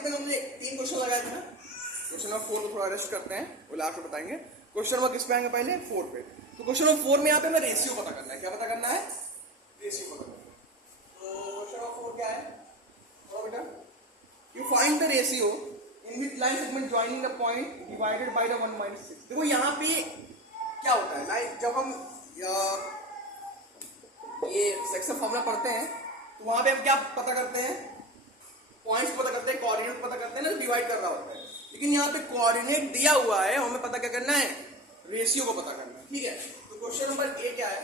अभी तक हमने 3 क्वेश्चन लगाए थे ना। क्वेश्चन नंबर 4 को थोड़ा रेस्ट करते हैं, वो लास्ट में बताएंगे। क्वेश्चन नंबर किस पे आएंगे पहले? 4 पे। तो क्वेश्चन नंबर 4 में यहाँ पे हमें रेशियो पता करना है। क्या पता करना है? रेशियो पता करना है। तो क्वेश्चन नंबर 4 क्या है? और बेटा, you find the ratio in which line segment joining the point divided by the 1 - 6। देखो यहाँ पे क्या होता है, लाइन जब हम ये सेक्शन फॉर्मूला पढ़ते हैं तो वहां पे हम क्या पता करते हैं? पॉइंट्स पता करते हैं, कोऑर्डिनेट पता करते हैं ना, डिवाइड कर रहा होता है। लेकिन यहाँ पे कोऑर्डिनेट दिया हुआ है, हमें पता क्या करना है? रेशियो को पता करना है। ठीक है, तो क्वेश्चन नंबर ए क्या है?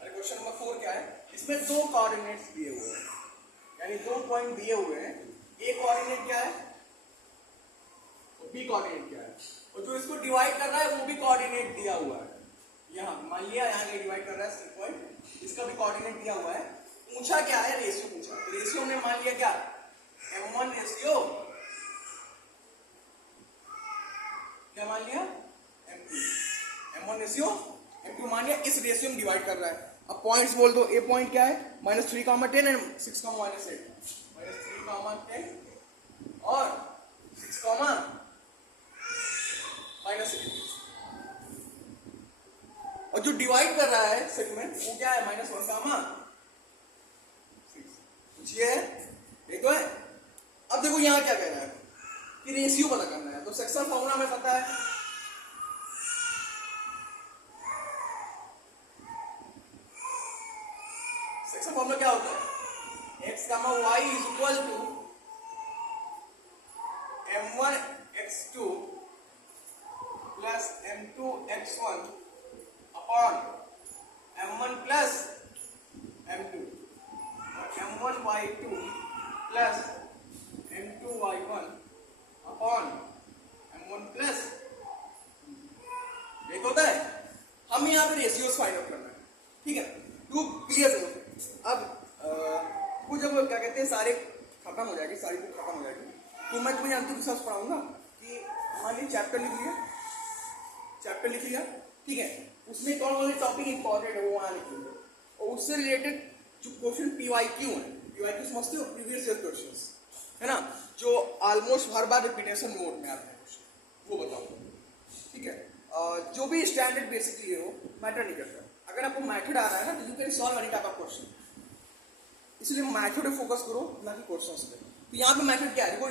अरे क्वेश्चन नंबर 4 क्या है? इसमें 2 कोऑर्डिनेट्स दिए हुए हैं, यानी 2 पॉइंट दिए हुए हैं। ए कोऑर्डिनेट क्या है और बी कोऑर्डिनेट क्या है, और जो इसको डिवाइड कर रहा है वो भी कोऑर्डिनेट दिया हुआ है। यहाँ मान लिया यहाँ ये डिवाइड कर रहा है सी पॉइंट, इसका भी कोऑर्डिनेट दिया हुआ है। पूछा क्या है? रेशियो पूछा। तो रेशियो हमने मान लिया क्या? m1 रेशियो, क्या मान लिया? m1 रेशियो m2 मान लिया। इस रेशियो में डिवाइड कर रहा है। अब पॉइंट्स बोल दो। ए पॉइंट क्या है? -3, -10 एंड 6, -8। -3, -10 और 6, -8। और जो डिवाइड कर रहा है सेगमेंट वो क्या है? -1, -6। ये देखो है। अब देखो यहाँ क्या कह रहा है कि रेशियो पता करना है। तो सेक्शन फॉर्मूला हमें पता है, सेक्शन फॉर्मूला क्या होता है? x, y is equal to m1 x2 plus m2 x1 upon m1 plus m2 और m1 y2 plus m2 y1 upon m1 plus. एक होता है, हम यहाँ पे रेशियोस फाइंड आउट करना है। ठीक है, टू क्लियर हो। अब वो जब क्या कहते हैं सारे खत्म हो जाएगी, सारी बुक खत्म हो जाएगी, तो मैं तुम्हें अंतिम के साथ पढ़ाऊंगा कि मान लीजिए चैप्टर लिख लिया, चैप्टर लिख लिया। ठीक है, उसमें कौन कौन से टॉपिक इंपॉर्टेंट है वो वहां लिख लीजिए, और उससे रिलेटेड जो क्वेश्चन PYQ है, PYQ समझते हो? प्रीवियस ईयर क्वेश्चंस है ना, जो ऑलमोस्ट हर बार रिपीटेशन मोड में आते हैं क्वेश्चन, वो बताऊंगा। ठीक है, जो भी स्टैंडर्ड बेसिकली हो, मैटर नहीं करता। अगर आपको मैथड आ रहा है ना तो you can solve any type of question, इसलिए मैथड पे फोकस करो ना कि क्वेश्चंस पे। तो यहाँ पे मैथड क्या है? देखो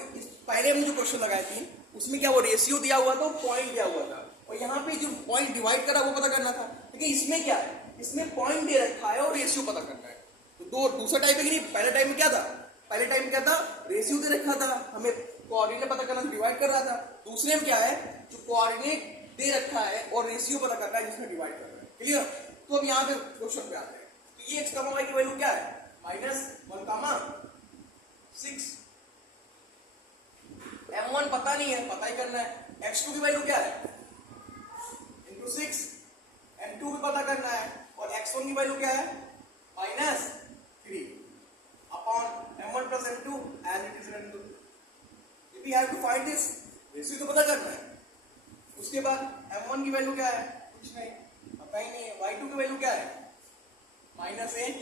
पहले हमने जो क्वेश्चन लगाए थे उसमें क्या वो रेशियो दिया हुआ था, पॉइंट दिया हुआ था, और यहाँ पे जो पॉइंट डिवाइड करा वो पता करना था। लेकिन इसमें क्या है? इसमें पॉइंट दे रखा है और रेशियो पता करना है। तो दूसरा टाइप है कि नहीं? पहले टाइप में क्या था? पहले टाइम क्या था? रेशियो दे रखा था, हमें कोऑर्डिनेट पता करना, डिवाइड कर रहा था। दूसरे में क्या है? जो कोऑर्डिनेट दे रखा है और रेशियो पता करना है जिसमें डिवाइड कर रहा है। क्लियर? तो अब यहाँ पे क्वेश्चन पे आते हैं। तो ये x, y की वैल्यू क्या है? -1, 6। m1 पता नहीं है, पता ही करना है। x2 की वैल्यू क्या है? × 6। m2 भी पता करना है, और x1 की वैल्यू क्या है? -3 upon m1 plus m2 as it is run. We have to find this, ratio तो पता करना है। उसके बाद m1 की वैल्यू क्या है? कुछ नहीं, पता ही नहीं है। y2 की वैल्यू क्या है? -8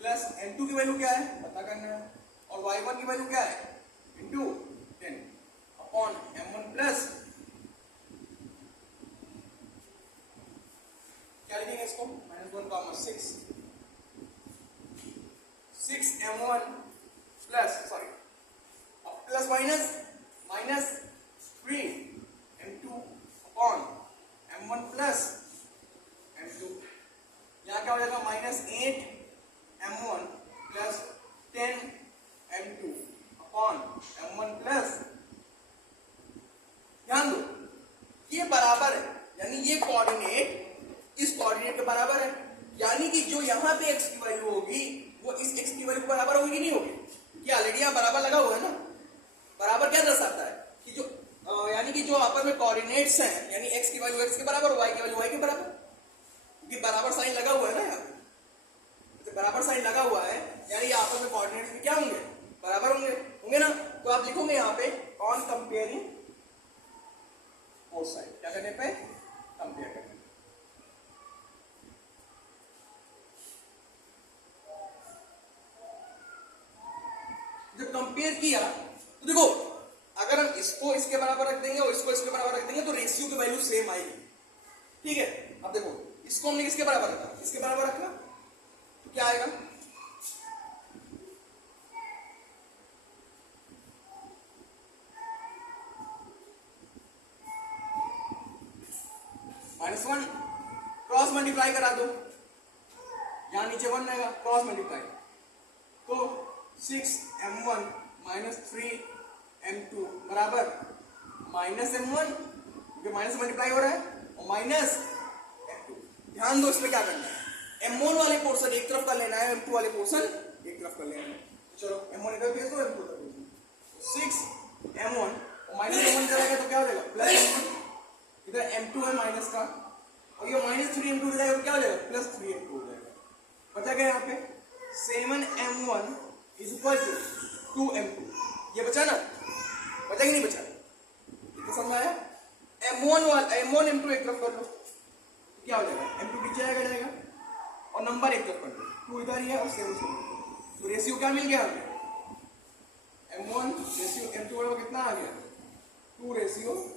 प्लस m2 की वैल्यू क्या है? पता करना है, और y1 की वैल्यू क्या है? × 10 अपॉन m1 प्लस, क्या लिखेंगे इसको? -1, 6 m1 plus, sorry plus -3 m2 upon m1 plus m2। यहाँ क्या हो जाएगा? -8 m1 plus 10 m2 upon m1 plus. ध्यान दो, ये बराबर है, यानी ये कोऑर्डिनेट इस कोऑर्डिनेट के बराबर है, यानी कि जो यहाँ पे x की वैल्यू होगी वो इस x की वैल्यू के बराबर होगी कि नहीं होगी? ये ऑलरेडी यहाँ बराबर लगा हुआ है ना। बराबर क्या दर्शाता है कि जो यानी कि जो आपस में कोऑर्डिनेट्स हैं, यानी x की वैल्यू x के बराबर, y की वैल्यू y के बराबर, क्योंकि बराबर साइन लगा हुआ है ना यहाँ पे। जब कंपेयर किया तो देखो अगर हम इसको इसके बराबर रख देंगे और इसको इसके बराबर रख देंगे तो रेशियो की वैल्यू सेम आएगी, ठीक है। अब देखो इसको हमने किसके बराबर रखा, इसके बराबर रखा तो क्या आएगा, -1 क्रॉस मल्टीप्लाई करा दो, यहां नीचे 1 रहेगा, क्रॉस मल्टीप्लाई तो 6m1 -3m2 बराबर -m1 क्योंकि माइनस मल्टीप्लाई हो रहा है और -m2। ध्यान दो इसमें क्या करना है, m1 वाले पोर्शन एक तरफ कर लेना है, m2 वाले पोर्शन एक तरफ कर लेना है। चलो m1 इधर भेज दो, m2 इधर भेज दो। 6m1 और -m1 जाएगा तो क्या हो जाएगा प्लस, इधर m2 है माइनस का और ये -3m2 हो जाएगा तो क्या हो जाएगा +3m2 हो जाएगा। बचा क्या यहाँ पे 7m1 = 2m2, ये बचा ना, बचा कि नहीं बचा, तो समझ आया। m1 m2 एक तरफ कर लो तो क्या हो जाएगा, m2 पीछे जाएगा और नंबर एक तरफ कर लो, 2 इधर ही है और 7 तो रेशियो क्या मिल गया हमें, m1 रेशियो m2 बराबर कितना आ गया 2:।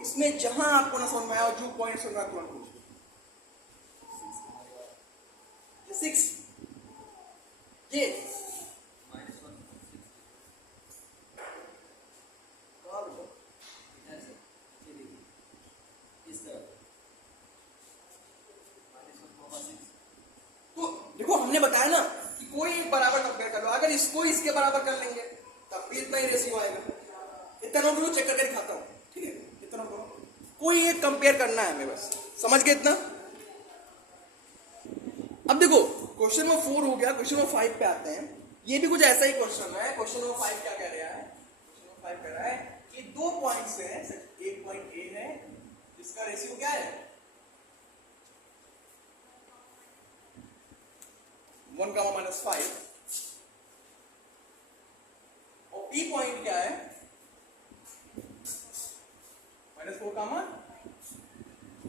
इसमें जहां आपको ना समझ में आया जो पॉइंट समझ में आया तुरंत पूछो। 6 ये तो देखो हमने बताया ना कि कोई एक बराबर कंपेयर कर लो, अगर इसको इसके बराबर कर लेंगे तब भी इतना ही रेशियो आएगा। इतना नोट करो, चेक करके दिखाता हूं, ठीक है। इतना नोट करो, कोई एक कंपेयर करना है हमें, बस समझ गए इतना। अब देखो क्वेश्चन नंबर 4 हो गया, क्वेश्चन नंबर 5 पे आते हैं। ये भी कुछ ऐसा ही क्वेश्चन है। क्वेश्चन नंबर 5 क्या कह रहा है, क्वेश्चन नंबर 5 कह रहा है कि 2 पॉइंट्स है, एक पॉइंट ए है जिसका रेशियो क्या है 1, -5 और बी पॉइंट क्या है -4,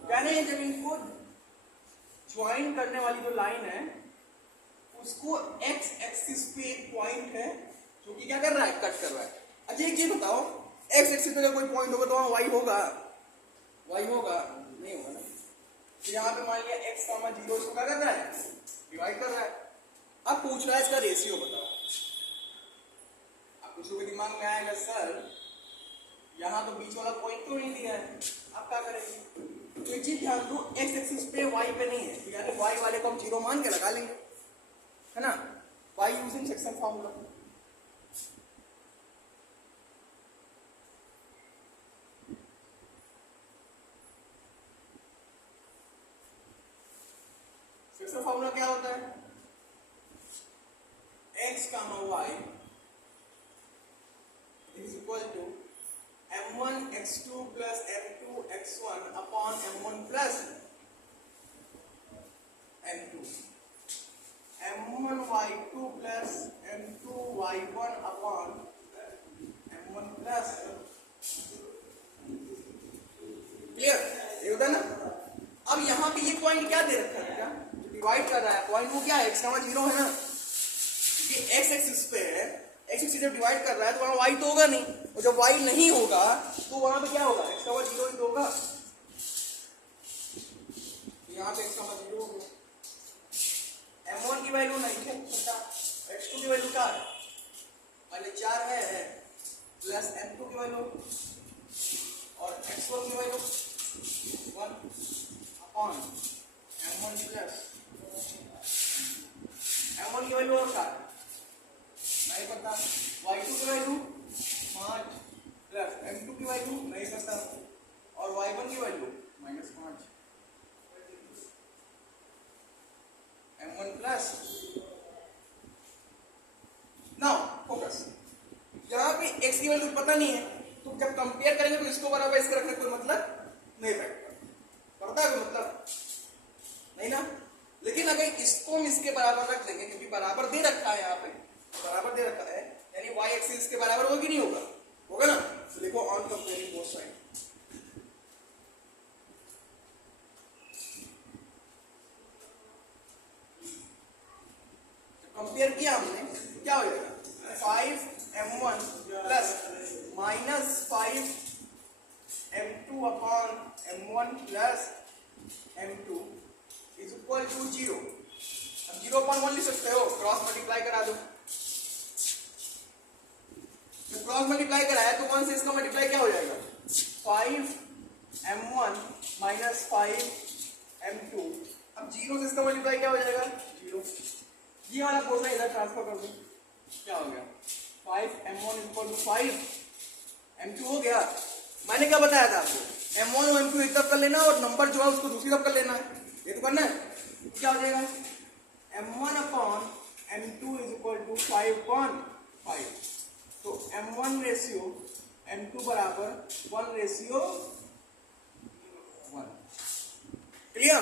यानी जब इनको ज्वाइन करने वाली जो लाइन है उसको एक्स एक्सिस पे एक पॉइंट है जो कि क्या कर रहा है, कट कर रहा है। अच्छा एक चीज बताओ, एक्स एक्सिस पे कोई पॉइंट होगा तो वहां वाई होगा, वाई होगा नहीं होगा ना। तो यहाँ पे मान लिया एक्स, 0 इसको क्या कर रहा है, डिवाइड कर रहा है। अब पूछ रहा है इसका रेशियो बताओ। अब कुछ लोगों के दिमाग में आएगा सर यहाँ तो बीच वाला पॉइंट तो नहीं दिया है, अब क्या करेंगे। तो एक चीज ध्यान दो, एक्स एक्सिस पे वाई पे नहीं है, तो यानी वाई वाले को हम 0 मान के लगा लेंगे, है ना, by using section formula. Section formula क्या होता है, x, y is equal to m1 x2 plus m2 x1 upon m1 plus m2, m1 y2 plus m2 y1 upon m1 plus, clear, ये होता है ना। अब यहाँ पे ये पॉइंट क्या दे रखा है, क्या डिवाइड कर रहा है पॉइंट, वो क्या है x, 0 है ना, ये x एक्सिस पे है, x एक्सिस जब डिवाइड कर रहा है तो वहां y तो होगा नहीं, और जब y नहीं होगा तो वहां पे क्या होगा, x, 0 ही तो होगा। यहाँ पे x, 0 हो गया, m1 की वैल्यू नहीं है, x2 की वैल्यू क्या है -4 है, प्लस m2 की वैल्यू और x1 की value 1 upon m1 plus m1 की वैल्यू और क्या है नहीं पता, y2 की वैल्यू 5 प्लस m2 की वैल्यू नहीं पता और y1 की value -5, m1 plus. Now focus, यहाँ पे x की वैल्यू पता नहीं है तो जब कंपेयर करेंगे तो इसको बराबर इसके रखने कोई मतलब नहीं पड़ता है, कोई मतलब नहीं ना। लेकिन अगर इसको हम इसके बराबर रख देंगे, क्योंकि बराबर दे रखा है, यहाँ पे बराबर दे रखा है, यानी y एक्सिस के बराबर होगा कि नहीं होगा, होगा ना। तो देखो on comparing both side, compare किया हमने, क्या हो जाएगा 5m1 plus minus 5m2 upon m1 plus m2 is equal to 0। अब 0.1 लिख सकते हो, क्रॉस मल्टीप्लाई करा दो। जब क्रॉस मल्टीप्लाई कराया तो 1 से इसका मल्टीप्लाई क्या हो जाएगा 5m1 माइनस 5m2। अब 0 से इसका मल्टीप्लाई क्या हो जाएगा 0। ये वाला पोर्शन इधर ट्रांसफर कर दो, क्या हो गया 5m1 इक्वल टू 5m2 हो गया। मैंने क्या बताया था आपको, m1 और m2 एक तरफ कर लेना और नंबर जो है उसको दूसरी तरफ कर लेना है, ये तो करना है। क्या हो जाएगा m1 upon m2 is equal to 5/5। तो m1 रेशियो m2 बराबर 1:1। क्लियर,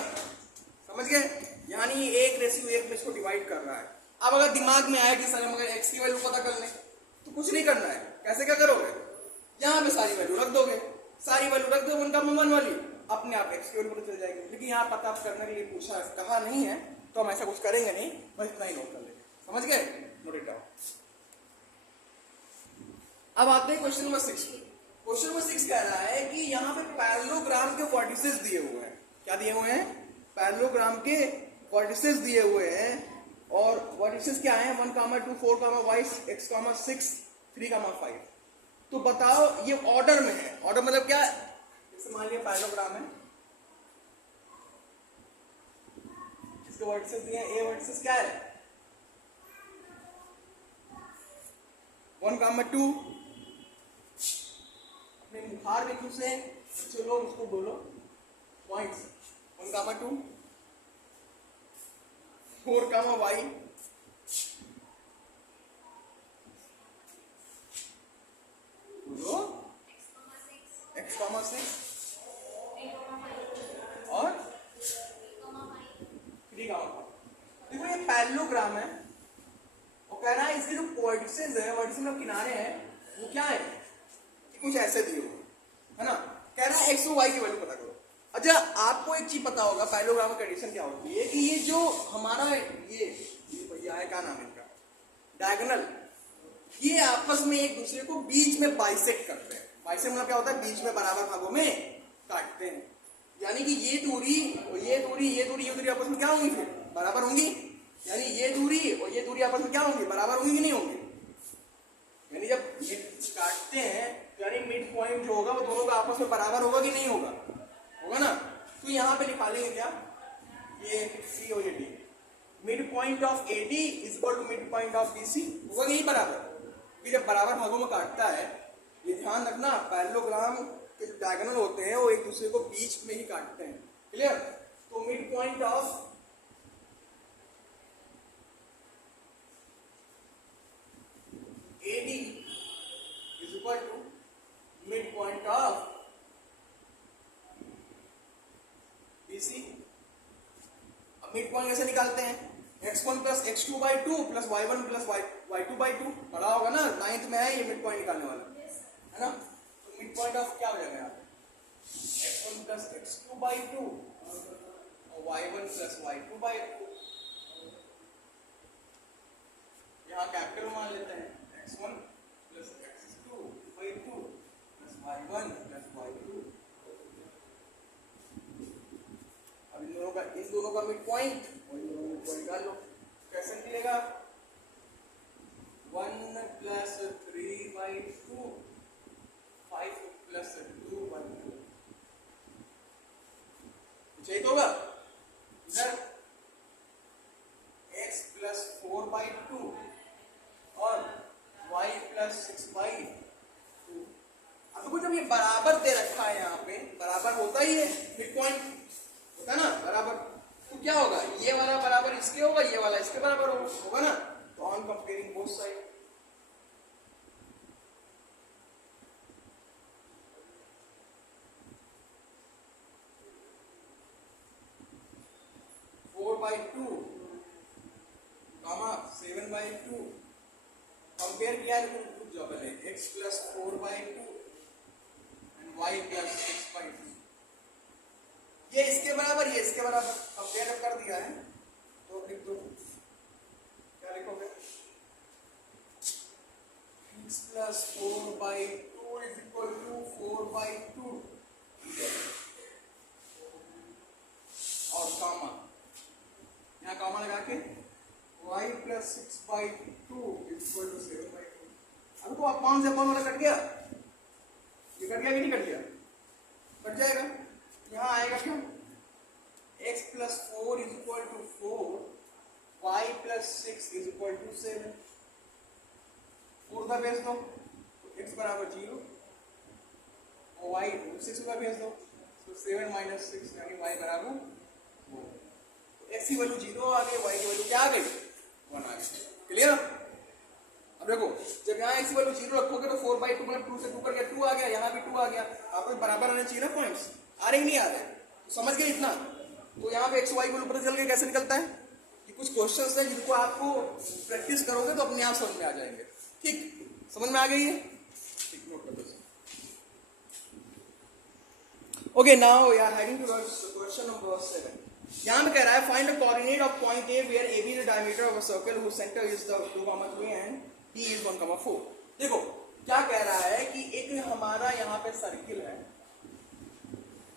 समझ गए? यानी 1:1 में इसको डिवाइड कर रहा है। अब अगर दिमाग में आया कि सर मगर x की वैल्यू पता कर लें, तो कुछ नहीं करना है। कैसे क्या करोगे, यहाँ पे सारी वैल्यू रख दोगे, सारी वैल्यू रख दो 1 वाली, अपने आप x की वैल्यू पता चल जाएगी। लेकिन यहाँ पता करने के लिए पूछा कहा नहीं है, तो हम ऐसा कुछ करेंगे नहीं, बस इतना ही नोट कर लेंगे। समझ गए, नोट इट डाउन। अब आते हैं क्वेश्चन नंबर 6 पे। क्वेश्चन नंबर 6 कह रहा है कि यहाँ पे पैरेललोग्राम के वर्टिसेस दिए हुए हैं। क्या दिए हुए हैं, पैरेललोग्राम के वर्टिसेस दिए हुए हैं। और वर्टिसेस क्या है 1, 2, 4, 5, x, 6, 3, 5। तो बताओ ये ऑर्डर में है। ऑर्डर मतलब क्या, जैसे मान लिया पैरेललोग्राम है, इसके वर्टिसेस दिए हैं। ए वर्टिसेस क्या है 1, 2। अपने मुखार बिंदु से चलो उसको बोलो पॉइंट्स 1, 2, 4, y, बोलो x, 6 और 3, 5। देखो ये पैरेललोग्राम है और कह रहा है इसके जो वर्टिसेस है, वर्टिसेस मतलब किनारे हैं, वो क्या है कुछ ऐसे दिए हुए है ना। कह रहा है x और y की वैल्यू पता करो। अच्छा आपको एक चीज पता होगा पैरेललोग्राम की कंडीशन क्या होती है कि ये जो हमारा ये भैया है, क्या नाम है इनका, डायगोनल, ये आपस में एक दूसरे को बीच में बाइसेक्ट करते हैं। बाइसेक्ट मतलब क्या होता है, बीच में बराबर भागों में काटते हैं। यानी कि ये दूरी और ये दूरी, ये दूरी, ये दूरी आपस में क्या होंगी, फिर बराबर होंगी। यानी ये दूरी और ये दूरी आपस में क्या होंगी, बराबर होंगी कि नहीं होंगी। यानी जब ये काटते हैं यानी मिड पॉइंट जो होगा वो दोनों का आपस में बराबर होगा कि नहीं होगा, होगा ना। तो यहाँ पे लिखा लेंगे क्या, ये सी और ये D, mid point of A D is equal to mid point of B C, होगा नहीं बराबर। जब बराबर भागों में काटता है, ये ध्यान रखना, पैरेललोग्राम के डायगोनल होते हैं वो एक दूसरे को बीच में ही काटते हैं। क्लियर, तो mid point of AD is equal to midpoint of BC। अब midpoint कैसे निकालते हैं, x1 plus x2/2 plus y1 plus y2/2 पढ़ा होगा ना, 9th में है ये midpoint निकालने वाला, है ना। तो midpoint of क्या हो जाएगा यहाँ पे x1 plus x2/2 और y1 plus y2/2। यहाँ कैपिटल मान लेते हैं x1 plus x2/2 plus y1 plus y2। अब इन दोनों का मिड पॉइंट और इन दोनों को निकाल लो। कैसे निकलेगा 1 plus 3/2 5 plus 2/2 चाहिए तो होगा इधर x plus 4/2 और y plus 6/2। अब देखो जब ये बराबर दे रखा है, यहाँ पे बराबर होता ही है, मिड पॉइंट होता है ना बराबर, तो क्या होगा, ये वाला बराबर इसके होगा, ये वाला इसके बराबर होगा ना। तो on comparing both side, compare किया है तो जो बने x plus 4/2 and y plus 6/2, ये इसके बराबर, ये इसके बराबर कंपेयर कर दिया है। तो लिख दो, क्या लिखोगे प्लस 4/2 इज इक्वल टू 4/2 और कामा, यहाँ कामा लगा के y plus 6/2 is equal to 7/2। अब तो आप कौन से कौन वाला कट गया, ये कट गया कि नहीं कट गया, कट जाएगा। यहाँ आएगा क्या, x plus 4 is equal to 4, y plus 6 is equal to 7। उधर भेज दो तो x बराबर 0 और y 6 उधर भेज दो तो 7 माइनस 6 यानी y बराबर 4। तो x की वैल्यू 0 आ गई, y की वैल्यू क्या आ गई 1 आ गई। क्लियर। अब देखो जब यहाँ x की वैल्यू 0 रखोगे तो 4/2 मतलब 2 से 2 कर गया 2 आ गया, यहाँ भी 2 आ गया। आपको बराबर आने चाहिए ना पॉइंट्स, आ रहे नहीं आ रहे, तो समझ गए इतना। तो यहाँ पे x y को ऊपर चल के कैसे निकलता है, ये कुछ क्वेश्चंस हैं जिनको आपको प्रैक्टिस करोगे तो अपने आप समझ में आ जाएंगे। ठीक, समझ में आ गई है, ठीक, नोट कर दो। Okay, now we are heading towards question number 7। यहाँ पे कह रहा है find the coordinate of point A where AB is the diameter of a circle whose centre is the 2,3 and P is 1,4। देखो क्या कह रहा है कि एक हमारा यहाँ पे सर्किल है,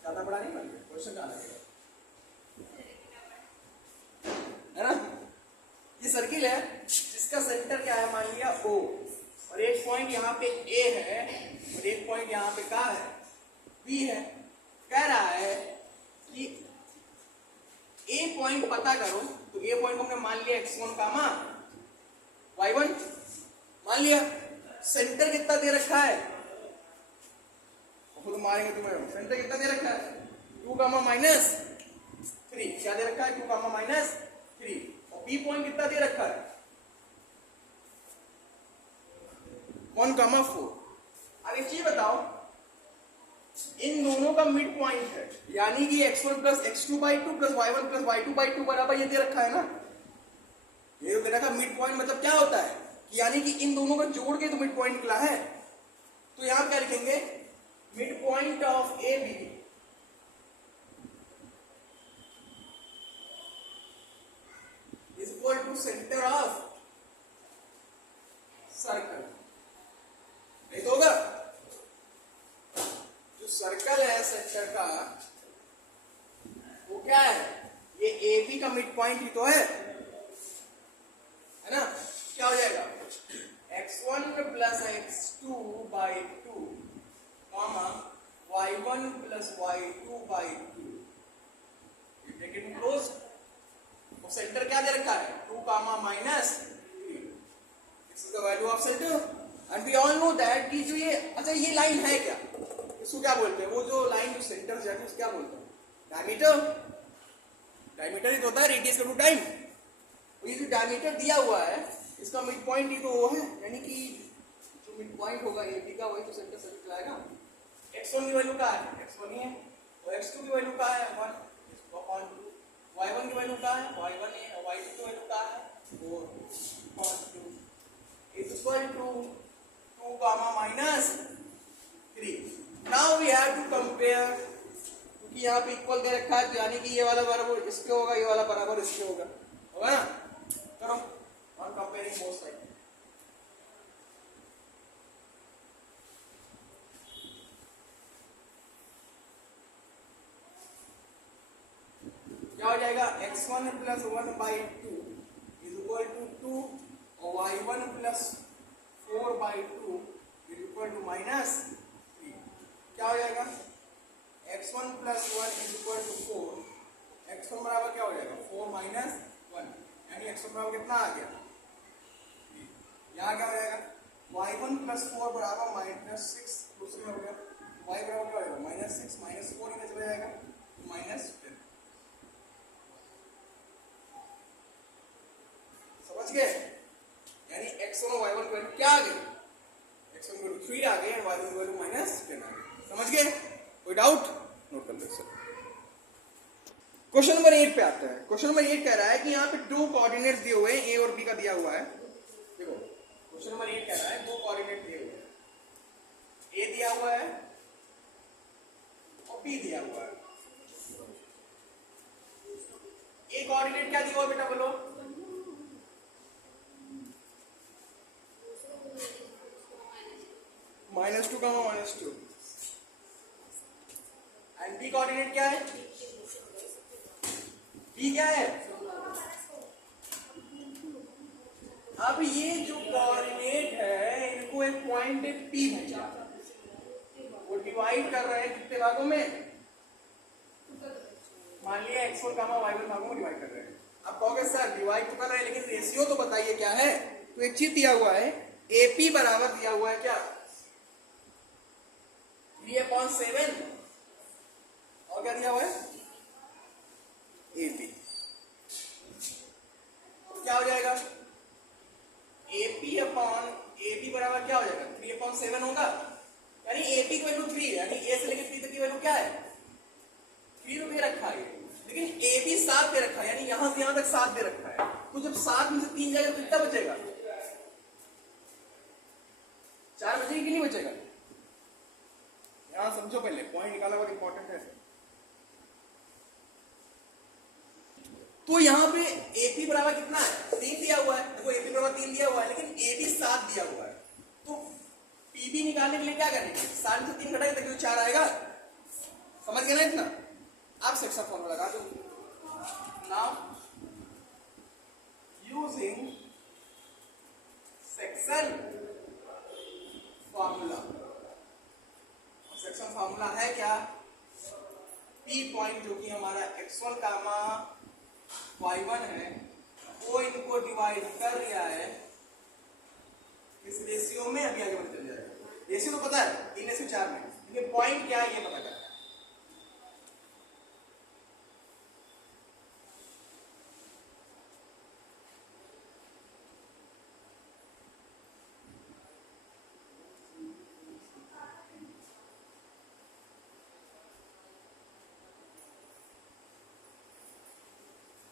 ज्यादा बड़ा नहीं बन गया, क्वेश्चन क्या लगेगा है ना। ये सर्किल है जिसका सेंटर क्या है, मान लिया O, और एक पॉइंट यहाँ पे A है और एक पॉइंट यहाँ पे क्या है, B है। कह रहा है कि A पॉइंट पता करो, तो A पॉइंट हमने मान लिया x1 कामा y1 मान लिया। सेंटर कितना दे रखा है, खुद मारेंगे तुम्हें, सेंटर कितना दे रखा है 2 कामा माइनस 3, क्या दे रखा है 2 कामा माइनस 3, और B पॉइंट कितना दे रखा है 1 कामा 4। अब एक चीज बताओ, इन दोनों का मिड पॉइंट है, यानी कि x1 प्लस x2/2 plus y1 plus y2/2 बराबर ये दे रखा है ना। ये दे रखा मिड पॉइंट मतलब क्या होता है, यानी कि इन दोनों को जोड़ के तो मिड पॉइंट निकला है। तो यहां क्या लिखेंगे, mid point of A B is equal to centre of circle. नहीं तो होगा, जो सर्कल है सेंटर का वो क्या है, ये ए बी का मिड पॉइंट ही तो है ना। क्या हो जाएगा x1 प्लस x2/2 comma y1 plus y2/2, bracket close. और सेंटर क्या दे रखा है 2 comma minus 3, this is the value of centre and we all know that कि जो ये, अच्छा ये लाइन है क्या, इसको क्या बोलते हैं, वो जो लाइन जो सेंटर जाती है उसको क्या बोलते हैं, डायमीटर। डायमीटर ही तो होता है रेडियस का टू टाइम। ये जो डायमीटर दिया हुआ है इसका मिड पॉइंट ही तो वो है, यानी कि जो मिड पॉइंट होगा AB का वही तो सेंटर से निकलाएगा। x1 की वैल्यू क्या है, x1 ही है, और x2 की वैल्यू क्या है 1, इसको अपॉन 2, y1 की वैल्यू क्या है y1 है, और y2 की वैल्यू क्या है 4 upon 2 is equal to 2 comma minus 3। Now we have to compare, क्योंकि यहाँ पे इक्वल दे रखा है, तो यानी कि ये वाला बराबर इसके होगा, ये वाला बराबर इसके होगा ना। करो on comparing both sides। क्या हो जाएगा x1 plus 1/2 is equal to 2 और y1 plus 4/2 is equal to minus 3। क्या हो जाएगा x1 plus 1 is equal to 4, x1 बराबर क्या हो जाएगा 4 माइनस 1, यानी x1 बराबर कितना आ गया, यहाँ क्या हो जाएगा y1 प्लस 4 बराबर माइनस 6, दूसरे में हो गया y बराबर क्या हो जाएगा माइनस 6 माइनस 4 इधर चला जाएगा माइनस 10। समझ गए, यानी x1 और y1 की वैल्यू क्या आ गई, x1 की वैल्यू 3 आ गई और y1 की वैल्यू माइनस 10 आ गई। समझ गए, कोई डाउट, नोट कर लो सर। क्वेश्चन नंबर 8 पे आते हैं। क्वेश्चन नंबर 8 कह रहा है कि यहाँ पे दो कोऑर्डिनेट्स दिए हुए हैं, ए और बी का दिया हुआ है। देखो क्वेश्चन नंबर 8 कह रहा है दो कोऑर्डिनेट दिए हुए हैं, ए दिया हुआ है और बी दिया हुआ है। ए कोऑर्डिनेट क्या दिया हुआ बेटा बोलो, -2 एंड बी कोऑर्डिनेट क्या है? बी क्या है? अब ये जो कोऑर्डिनेट है इनको एक पॉइंट पी भेजा, वो डिवाइड कर रहे हैं कितने भागों में? मान लिया x1 y1 भागों में डिवाइड कर रहे हैं। अब कहोगे सर डिवाइड तो कर रहे हैं लेकिन रेशियो तो बताइए क्या है? तो एक चीज दिया हुआ है, AP बराबर दिया हुआ है क्या? 3/7 और क्या दिया हुआ है? AP। क्या हो जाएगा? AP बराबर क्या हो जाएगा? 3/7 होगा, यानी AP की वैल्यू 3 है, यानी A से लेकर 3 तक की वैल्यू क्या है? 3 दे रखा है, लेकिन AB 7 दे रखा है, यानी यहां से यहां तक 7 दे रखा है। तो जब 7 में से 3 जाएगा तो कितना बचेगा? 4 बचेगा कि नहीं बचेगा? यहां समझो, पहले पॉइंट निकाला बहुत इंपॉर्टेंट है। तो यहाँ पे AP बराबर कितना है? 3 दिया हुआ है, देखो AP बराबर 3 दिया हुआ है, लेकिन AB 7 दिया हुआ है। तो PB निकालने के लिए क्या करेंगे? 7 से 3 घटाएंगे तभी 4 आएगा। समझ गए ना इतना? आप सेक्शन फॉर्मूला लगा दो। Now using section formula, section formula है क्या? P पॉइंट जो कि हमारा x1 y1 है, वो इनको डिवाइड कर दिया है इस रेशियो में। अभी आगे बढ़ते चल जाएगा। रेशियो तो पता है 3:4 में, लेकिन पॉइंट क्या है ये पता करना है।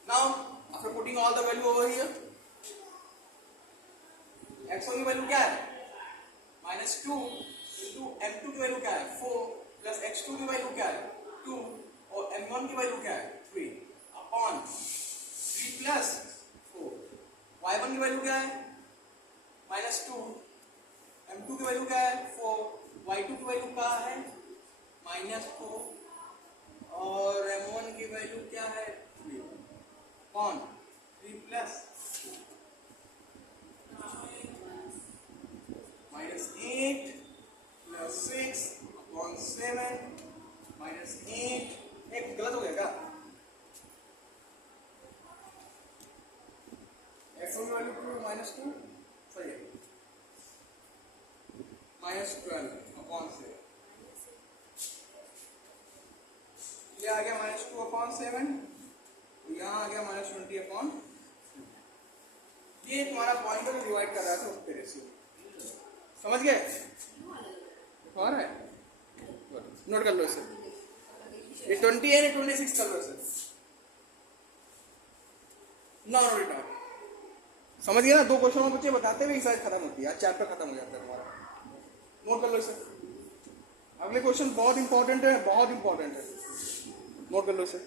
Now, after putting all the value over here, x1 की वैल्यू क्या है? -2 into m2 की वैल्यू क्या है? 4 प्लस x2 की वैल्यू क्या है? 2 और m1 की वैल्यू क्या है? 3 अपॉन 3 प्लस 4। y1 की वैल्यू क्या है? -2, m2 की वैल्यू क्या है? 4, y2 की वैल्यू क्या है? -4 और m1 की वैल्यू क्या है? 3 अपॉन 3 प्लस -8 प्लस 6 अपॉन 7 -8। एक गलत हो गया क्या? x1 की वैल्यू 2 -2 सही है, -12 अपॉन 7। ये आ गया -2 अपॉन 7, यहाँ आ गया -20 अपॉन। ये तुम्हारा पॉइंट को डिवाइड कर रहा था उस रेशियो। समझ गए? और है नोट कर लो इसे। ये 20 है, 26 कर लो इसे। ना नोट इट आउट। समझ गए ना? 2 क्वेश्चन और बच्चे बताते हुए एक्सरसाइज खत्म होती है। आज चैप्टर खत्म हो जाता है तुम्हारा। नोट कर लो इसे। अगले क्वेश्चन बहुत इंपॉर्टेंट है, बहुत इंपॉर्टेंट है। नोट कर लो इसे।